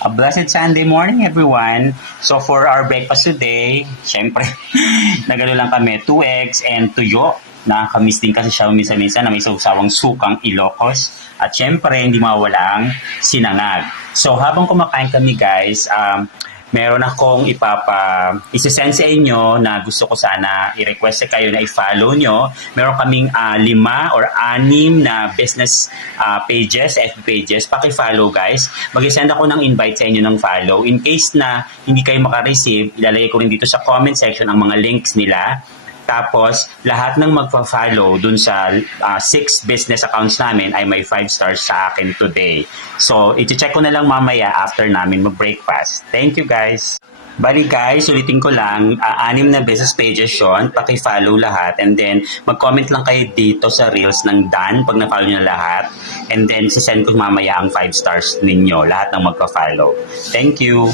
A blessed Sunday morning, everyone. So for our breakfast today, syempre, nagano lang kami, 2 eggs and tuyo. Nakakamiss din kasi siya minsan-minsan na may sawsawang sukang Ilocos. At syempre, hindi mawala ang sinangag. So habang kumakain kami guys, meron akong isisend sa inyo na gusto ko sana i-request sa kayo na i-follow nyo. Meron kaming 5 or 6 na business pages, FB pages. Paki-follow guys. Mag-send ako ng invite sa inyo ng follow. In case na hindi kayo makareceive, ilalagay ko rin dito sa comment section ang mga links nila. Tapos, lahat ng magpa-follow dun sa 6 business accounts namin ay may 5 stars sa akin today. So, iti-check ko na lang mamaya after namin mag-breakfast. Thank you guys! Bali guys, ulitin ko lang, 6 na business pages yun, paki-follow lahat, and then mag-comment lang kayo dito sa reels ng Dan pag na-follow nyo lahat, and then sisend ko mamaya ang 5 stars ninyo, lahat ng magpa-follow. Thank you!